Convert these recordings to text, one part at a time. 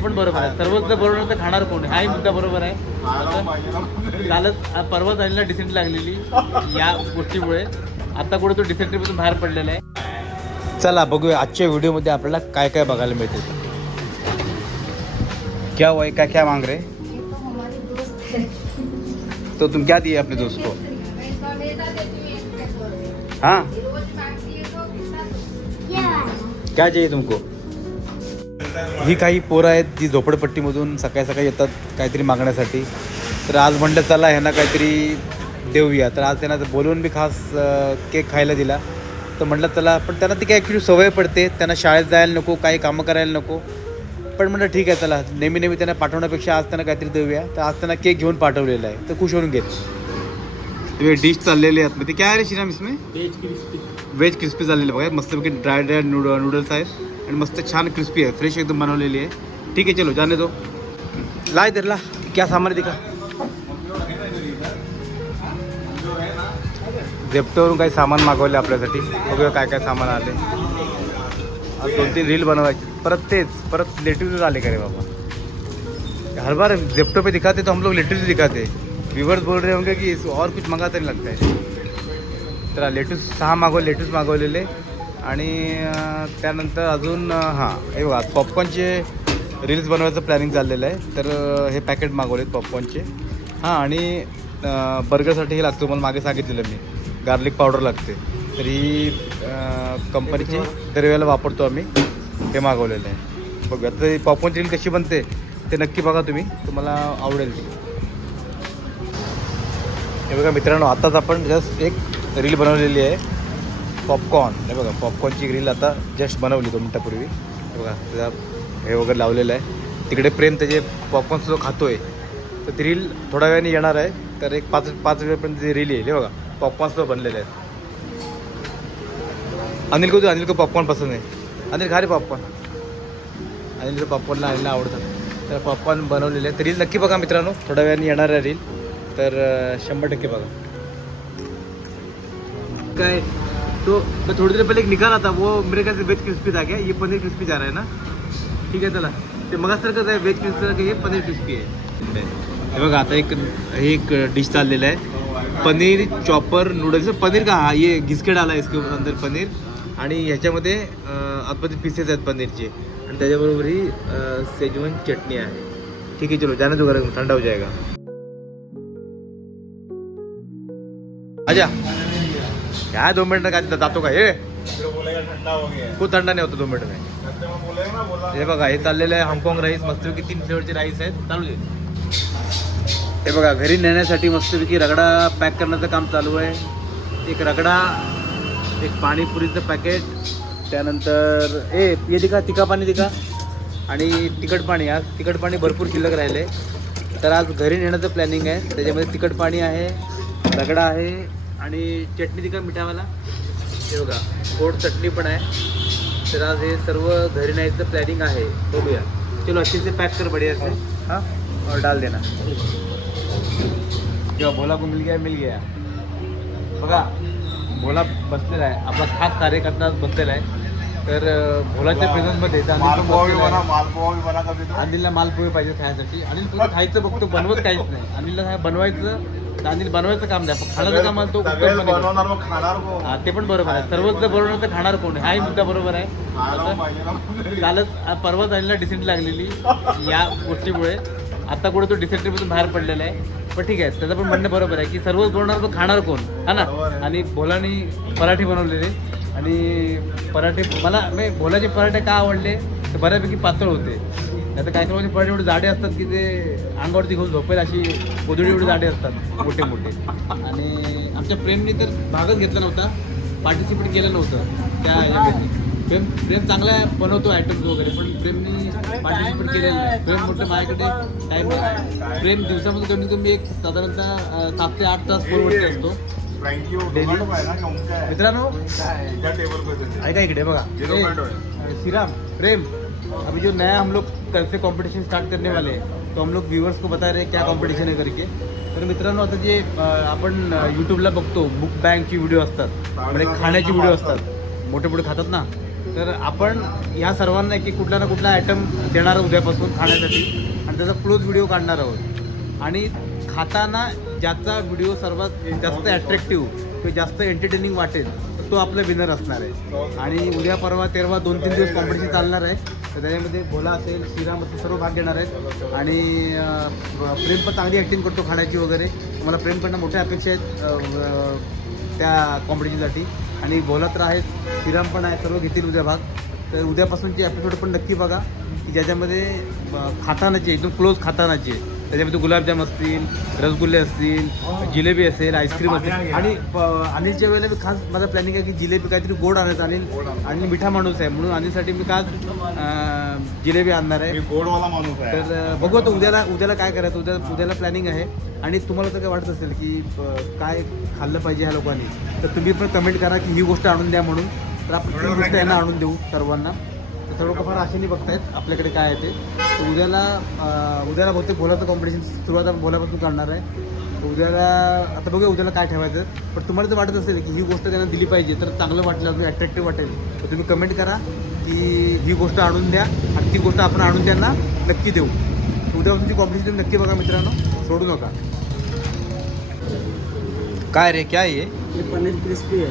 पण बरोबर आहे, सर्वच जर बरोबर तर खाणार कोण? हाही मुद्दा बरोबर आहे. कालच परवा झालेला डिसेंट लागलेली या गोष्टीमुळे आता कुठे तो डिसेंट्रीपासून बाहेर पडलेला आहे. चला बघूया आजच्या व्हिडिओमध्ये आपल्याला काय काय बघायला मिळते. क्या हुआ, क्या क्या मांग रहे? तो तुम क्या दिए अपने दोस्त को? हाँ, क्या चाहिए तुमको? ही काही पोरं आहेत जी झोपडपट्टीमधून सकाळी सकाळी येतात काहीतरी मागण्यासाठी. तर आज म्हटलं चला ह्यांना काहीतरी देऊया. तर आज त्यांना बोलवून बी खास केक खायला दिला. तर म्हटलं चला, पण त्यांना ती काय ॲक्च्युली सवय पडते, त्यांना शाळेत जायला नको, काही कामं करायला नको. पण म्हटलं ठीक आहे चला, नेहमी नेहमी त्यांना पाठवण्यापेक्षा आज त्यांना काहीतरी देऊया. तर आज त्यांना केक घेऊन पाठवलेला आहे, तर खुश होऊन घेत. ते डिश चाललेली आहेत, ते काय आहे रे श्रीराम इसमें? वेज क्रिस्पी चाललेलं बघा, मस्तपैकी ड्राय नूडल्स आहेत आणि मस्त छान क्रिस्पी आहे, फ्रेश एकदम बनवलेली आहे. ठीक आहे चलो जाने दो. ला इधर ला, क्या सामान दिखा. झेप्टोवरून काही सामान मागवले आपल्यासाठी, बघूया काय काय सामान आले. 2-3 रील बनवायची, परत लेटिव्स आले का रे बाबा. हर बार जेप्टो पे दिखाते तो हम लोग लेटिव्स दिखाते. व्यूवर्स बोल रहे होंगे कि और कुछ मंगाते नहीं लगता है. तर लेटिव्स 6 मागवलेले आणि त्यानंतर अजून हां हे बघा पॉपकॉर्नचे रील्स बनवायचं प्लॅनिंग चाललेलं आहे. तर हे पॅकेट मागवलेत पॉपकॉर्नचे. हां आणि बर्गरसाठी हे लागतं, मला मागे सांगितलेलं मी, गार्लिक पावडर लागते. तर ही कंपनीची दरवेळेला वापरतो आम्ही, हे मागवलेलं आहे. बघूया आता पॉपकॉर्नची रील कशी बनते ते नक्की बघा तुम्ही, तुम्हाला आवडेल ती. हे बघा मित्रांनो, आताच आपण जस्ट एक रील बनवलेली आहे पॉपकॉर्न. हे बघा पॉपकॉर्नची रील आता जस्ट बनवली 2 मिनटापूर्वी. हे बघा त्याचा हे वगैरे लावलेलं आहे. तिकडे प्रेम त्याचे पॉपकॉर्नसुद्धा खातो आहे. तर ती रील थोड्या वेळाने येणार आहे. तर एक 5 वेळपर्यंत ती रील येईल. हे बघा पॉपकॉर्नसुद्धा बनलेले आहेत. अनिल को पॉपकॉर्न पसंद आहे. अनिल खा रे पॉपकॉर्न. अनिलचं पॉपकॉर्नला अनिलला आवडतात. तर पॉपकॉर्न बनवलेले आहे. तर रील नक्की बघा मित्रांनो, थोड्या वेळाने येणार आहे रील. तर 100% बघा. काय तो मैं थोड़ी देर पहले एक निकाला था, वो मेरे ख्याल से वेज क्रिस्पी था क्या? ये पनीर क्रिस्पी जा रहा है ना. ठीक आहे चला, ते मगासारखंच आहे वेज क्रिस्पी, हे पनीर क्रिस्पी आहे. हे बघा आता एक डिश चाललेलं आहे, पनीर चॉपर नूडल्स. पनीर का हा ये घिसके डाला है इसके अंदर पनीर, आणि ह्याच्यामध्ये आतमध्ये पीसेस आहेत पनीरचे, आणि त्याच्याबरोबर ही सेजवान चटणी आहे. ठीक आहे चलो जाने दो, गरम ठंडा हो जाएगा. आजा क्या 2 मिनट का जातो का हे? खूप थंडा नाही होतो 2 मिनट नाही. हे बघा हे चाललेलं आहे हाँगकाँग राईस, मस्तपैकी 3 फ्लेवरचे राईस आहेत. चालू आहे. हे बघा घरी नेण्यासाठी मस्तपैकी रगडा पॅक करण्याचं काम चालू आहे. एक रगडा, एक पाणीपुरीचं पॅकेट, त्यानंतर हे दिखा तिखा पाणी दिखा, आणि तिखट पाणी. आज तिखट पाणी भरपूर शिल्लक राहिले, तर आज घरी नेण्याचं प्लॅनिंग आहे. त्याच्यामध्ये तिखट पाणी आहे, रगडा आहे, आणि चटणी दिखा मिठावाला. हे बघा गोड चटणी पण आहे. तर आज हे सर्व घरी न्यायचं प्लॅनिंग आहे. बघूया चलो अच्छे से पैक कर बढ़िया से. हाँ और डाल देना. जेव्हा भोला को मिल गया. बघा भोला बसलेला आहे, आपला खास कार्यकर्ता बसलेला आहे. तर भोलाच्या प्रेझेन्समध्ये अनिलला मालपोहे पाहिजे खायसाठी. अनिल तुला खायचं बघतो, बनवत काहीच नाही. अनिलला बनवायचं, अनिल बनवायचं काम नाही, पण खाण्याचं काम तो हा ते पण बरोबर आहे. सर्वच जर बरोबर तर खाणार कोण? हाही मुद्दा बरोबर आहे. कालच परवा झालेला डिसेंट लागलेली या गोष्टीमुळे आता कुठे तो डिसेंट्रीपासून बाहेर पडलेला आहे. पण ठीक आहे, त्याचं पण म्हणणं बरोबर आहे की सर्वच बनवणार तर खाणार कोण, हा ना. आणि भोलानी पराठे बनवलेले, आणि पराठे मला भोलाचे पराठे का आवडले तर बऱ्यापैकी पातळ होते. आता काही लोकांचे पराठे एवढे जाडे असतात की ते अंगावरती घेऊन झोपेल अशी गोधडी एवढे जाडे असतात, मोठे मोठे. आणि आमच्या प्रेमने तर भागच घेतला नव्हता, पार्टिसिपेट केलं नव्हतं त्या ह्याच्यामध्ये. प्रेम चांगला बनवतो आयटम्स वगैरे, पण प्रेमनी पार्टिसिपेट केलेलं नाही. प्रेम म्हटलं माझ्याकडे टाईम नाही. प्रेम दिवसामध्ये कमी कमी एक साधारणतः 7 ते 8 तास फोनवरती असतो. मित्रांनो ऐका इकडे बघा, श्रीराम प्रेम अभी जो नया हम लोग कल से कंपटीशन स्टार्ट करने वाले हैं, तो हम लोग व्यूअर्स को बता रहे हैं क्या कंपटीशन है करके. तर मित्रांनो आता जे आपण यूट्यूबला बघतो बुक बँकची व्हिडिओ असतात, म्हणजे खाण्याची व्हिडिओ असतात, मोठे मोठे खातात ना, तर आपण ह्या सर्वांना एक कुठला ना कुठला आयटम देणार आहोत उद्यापासून खाण्यासाठी आणि त्याचा क्लोज व्हिडिओ काढणार आहोत आणि खाताना ज्याचा व्हिडिओ सर्वात जास्त अट्रॅक्टिव्ह किंवा जास्त एंटरटेनिंग वाटेल तो आपला विनर असणार आहे. आणि उद्या परवा तेरवा 2-3 दिवस कॉम्पिटिशन चालणार आहे. तर त्याच्यामध्ये भोला असेल, श्रीराम असेल, सर्व भाग घेणार आहेत. आणि प्रेम पण चांगली ॲक्टिंग करतो खाण्याची वगैरे. मला प्रेमकडनं मोठ्या अपेक्षा आहेत त्या कॉम्पिटिशनसाठी. आणि भोला तर आहेच, श्रीराम पण आहे, सर्व घेतील उद्या भाग. तर उद्यापासूनचे एपिसोड पण नक्की बघा की ज्याच्यामध्ये खातानाचे एकदम क्लोज खातानाचे, त्याच्यामध्ये गुलाबजाम असतील, रसगुल्ले असतील, जिलेबी असेल, आईस्क्रीम असेल. आणि अनिलच्या वेळेला मी खास माझा प्लॅनिंग आहे की जिलेबी काहीतरी गोड आणायचं. अनिल मिठा माणूस आहे म्हणून अनिलसाठी मी खास जिलेबी आणणार आहे. गोडवाला माणूस आहे. तर बघू आता उद्याला काय करायचं. उद्याला प्लॅनिंग आहे. आणि तुम्हाला तर काय वाटत असेल की काय खाल्लं पाहिजे ह्या लोकांनी, तर तुम्ही पण कमेंट करा की ही गोष्ट आणून द्या म्हणून. तर आपण ती गोष्ट यांना आणून देऊ सर्वांना. तर सर्व लोक फार आशेने बघतायत आपल्याकडे काय आहे ते. तर उद्याला बहुतेक भोलाचं कॉम्पिटिशन सुरुवात आपण भोलापासून करणार आहे. तर उद्याला आता बघूया उद्याला काय ठेवायचं. पण तुम्हाला जर वाटत असेल की ही गोष्ट त्यांना दिली पाहिजे, तर चांगलं वाटलं, तुम्ही अट्रॅक्टिव्ह वाटेल, तर तुम्ही कमेंट करा की ही गोष्ट आणून द्या आणि ती गोष्ट आपण आणून त्यांना नक्की देऊ. उद्यापासूनची कॉम्पिटिशन तुम्ही नक्की बघा मित्रांनो, सोडू नका. काय रे, क्या ये पनीर क्रिस्पी है.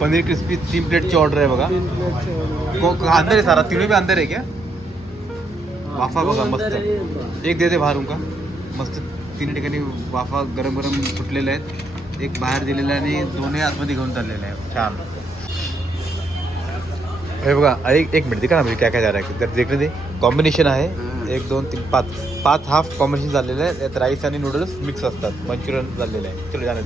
पनीर क्रिस्पी 3 प्लेटची ऑर्डर आहे बघा. 3 प्लेट से ऑर्डर अंदर आहे सारा, तीनों भी अंदर आहे क्या? वाफा बघा मस्त, एक दे बाहेरून का मस्त. 3 ठिकाणी वाफा गरम गरम सुटलेले आहेत. एक बाहेर दिलेला आहे आणि 2 आतमध्ये घेऊन चाललेले आहे. छान. हे बघा, एक मिनिट दिखा ना म्हणजे काय काय जा रहा है. तर देखणे दे. कॉम्बिनेशन आहे 1 2 3 5 हाफ कॉम्बिनेशन झालेलं आहे. त्यात राईस आणि नूडल्स मिक्स असतात. मंचुरियन झालेलं आहे. चलो जाणे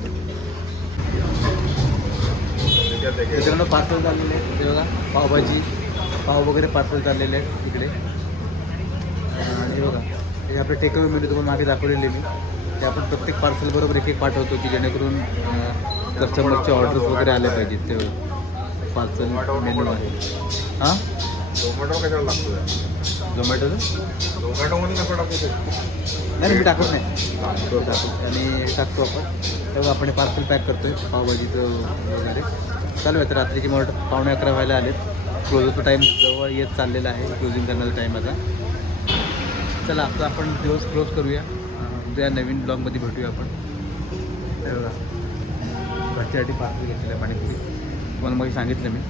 मित्रांनो, पार्सल झालेले आहे. ते बघा, पाव वगैरे पार्सल झालेले आहेत इकडे. आणि बघा, हे आपले टेकअवे मेनू तुम्हाला मागे दाखवलेले मी. ते आपण प्रत्येक पार्सल बरोबर एक पाठवतो की जेणेकरून कस्टमरचे ऑर्डर्स वगैरे आले पाहिजेत. ते पार्सल मेनू आहे. हां, टोमॅटो कशाला लागतो? झोमॅटोचं टोमॅटोमध्ये नको टाकू ते. नाही, मी टाकत नाही. टाकतो आणि टाकतो आपण. तेव्हा आपण हे पार्सल पॅक करतो आहे पावभाजीचं वगैरे. चालू आहे. तर रात्रीचे मला 11:15 व्हायला आलेत. क्लोजरचा टाईम जवळ येत चाललेला आहे. क्लोजिंग करण्याचा टाईम आता. चला आता आपण दिवस क्लोज करूया. उद्या नवीन ब्लॉगमध्ये भेटूया आपण. घरच्यासाठी पार्सल घेतलेलं आहे पाणीपुरी, तुम्हाला मग सांगितलं मी.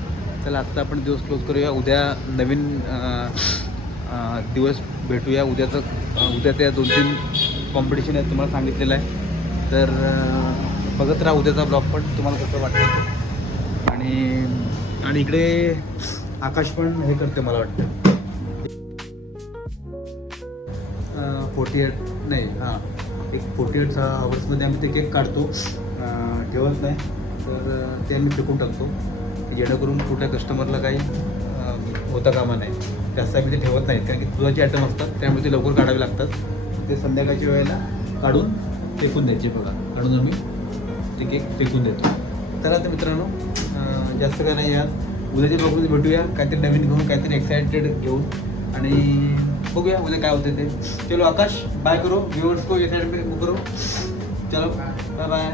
चला आत्ता आपण दिवस क्लोज करूया. उद्या नवीन दिवस भेटूया. उद्या त्या 2-3 कॉम्पिटिशन आहेत तुम्हाला सांगितलेलं आहे. तर बघत राहा उद्याचा ब्लॉग पण, तुम्हाला कसं वाटतं. आणि इकडे आकाश पण हे करते मला वाटतं 48 नाही, हां, एक 48 आवर्समध्ये आम्ही ते केक काढतो, ठेवत नाही. तर ते आम्ही फेकून टाकतो जेणेकरून कुठल्या कस्टमरला काही होता कामा नाही. जास्त आम्ही ते ठेवत नाहीत कारण की दुधाचे आयटम असतात, त्यामुळे ते लवकर काढावे लागतात. ते संध्याकाळच्या वेळेला काढून फेकून द्यायचे. बघा, काढून आम्ही ते केक फेकून देतो. चला तर मित्रांनो, जास्त काय नाही, आज उद्याच्या ब्लॉगमध्ये भेटूया काहीतरी नवीन घेऊन, काहीतरी एक्साइटेड घेऊन. आणि बघूया उद्या काय होते ते. चलो आकाश, बाय करो व्यूअर्स को, एक्साइटमेंट करो. चलो बाय बाय.